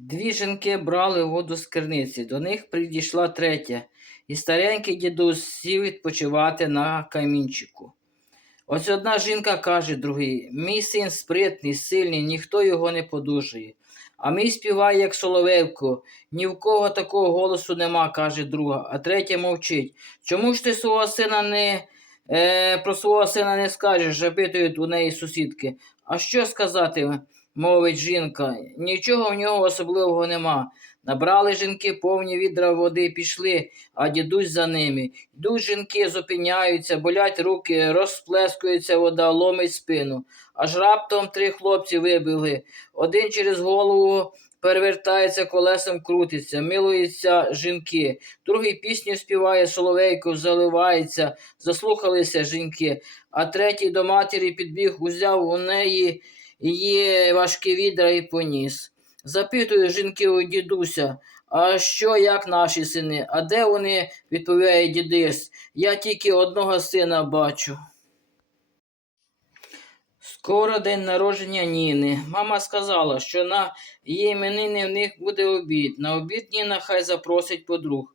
Дві жінки брали воду з керниці, до них підійшла третя, і старенький дідусь сів відпочивати на камінчику. Ось одна жінка каже другій: мій син спритний, сильний, ніхто його не подужає. А мій співає, як соловейко, ні в кого такого голосу нема, каже друга, а третя мовчить. Чому ж ти свого сина не е, про свого сина не скажеш, запитують у неї сусідки. А що сказати? Мовить жінка. Нічого в нього особливого нема. Набрали жінки повні відра води, пішли, а дідусь за ними. Йдуть жінки, зупиняються, болять руки, розплескується вода, ломить спину. Аж раптом три хлопці вибігли. Один через голову перевертається, колесом крутиться, милуються жінки. Другий пісню співає соловейко, заливається, заслухалися жінки, а третій до матері підбіг, узяв у неї її важкі відра і поніс. Запитую жінки у дідуся, а що як наші сини? А де вони? відповідає дідись. Я тільки одного сина бачу. Скоро день народження Ніни. Мама сказала, що на її іменини в них буде обід. На обід Ніна хай запросить подруг.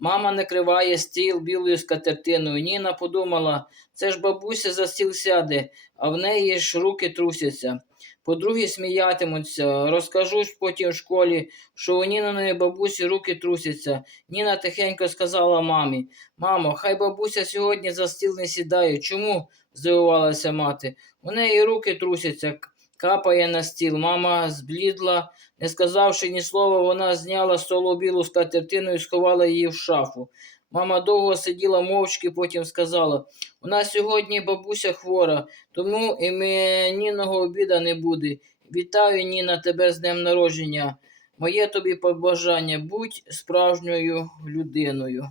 Мама накриває стіл білою скатертиною. Ніна подумала, це ж бабуся за стіл сяде, а в неї ж руки трусяться. Подруги сміятимуться, розкажу потім в школі, що у Ніниної бабусі руки трусяться. Ніна тихенько сказала мамі Мамо, хай бабуся сьогодні за стіл не сідає. Чому? здивувалася мати. У неї руки трусяться, капає на стіл. Мама зблідла, не сказавши ні слова, вона зняла з столу білу скатертину і сховала її в шафу. Мама довго сиділа мовчки, потім сказала у нас сьогодні бабуся хвора, тому іменінного обіда не буде. Вітаю, Ніна, тебе з днем народження. Моє тобі побажання будь справжньою людиною.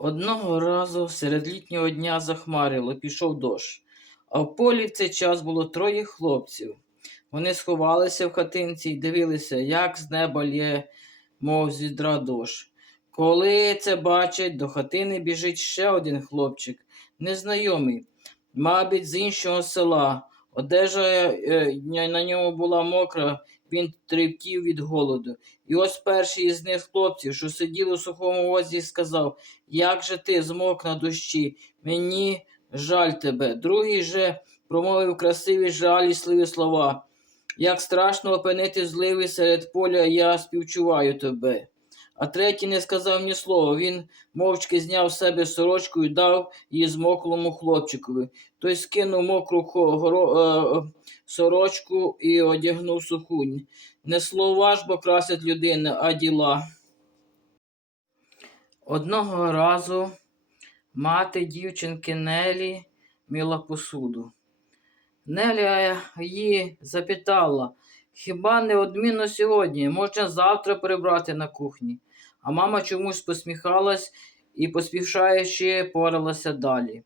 Одного разу серед літнього дня захмарило, пішов дощ, а в полі в цей час було троє хлопців. Вони сховалися в хатинці і дивилися, як з неба лє, мов з відра дощ. Коли це бачить, до хатини біжить ще один хлопчик, незнайомий, мабуть, з іншого села. Одежа е, на ньому була мокра, він тремтів від голоду. І ось перший із них хлопців, що сидів у сухому возі, сказав Як же ти змок на дощі? Мені жаль тебе. Другий же промовив красиві жалісливі слова. Як страшно опинити зливи серед поля, я співчуваю тебе. А третій не сказав ні слова. Він мовчки зняв з себе сорочку і дав її змоклому хлопчикові. Той скинув мокру хо- горо- е, сорочку і одягнув суху. Не слова ж бо красить людину, а діла. Одного разу мати дівчинки Нелі мила посуду. Неля її запитала, хіба не одмінно сьогодні, можна завтра прибрати на кухні. А мама чомусь посміхалась і, поспішаючи, поралася далі.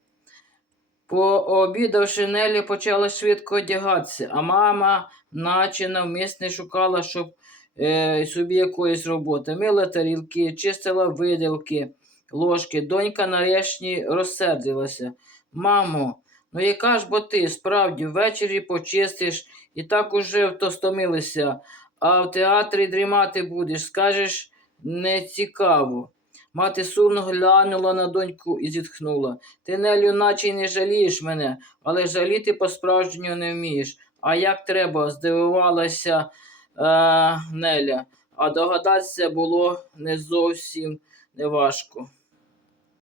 Пообідавши, Нелі почала швидко одягатися, а мама, наче навмисне шукала, щоб е, собі якоїсь роботи. Мила тарілки, чистила виделки, ложки. Донька нарешті розсердилася. Мамо, ну яка ж бо ти, справді, ввечері почистиш і так уже втостомилися, а в театрі дрімати будеш, скажеш, не цікаво. Мати сумно глянула на доньку і зітхнула. Ти, Нелю, наче й не жалієш мене, але жаліти по-справжньому не вмієш. А як треба, здивувалася е, Неля, а догадатися було не зовсім неважко.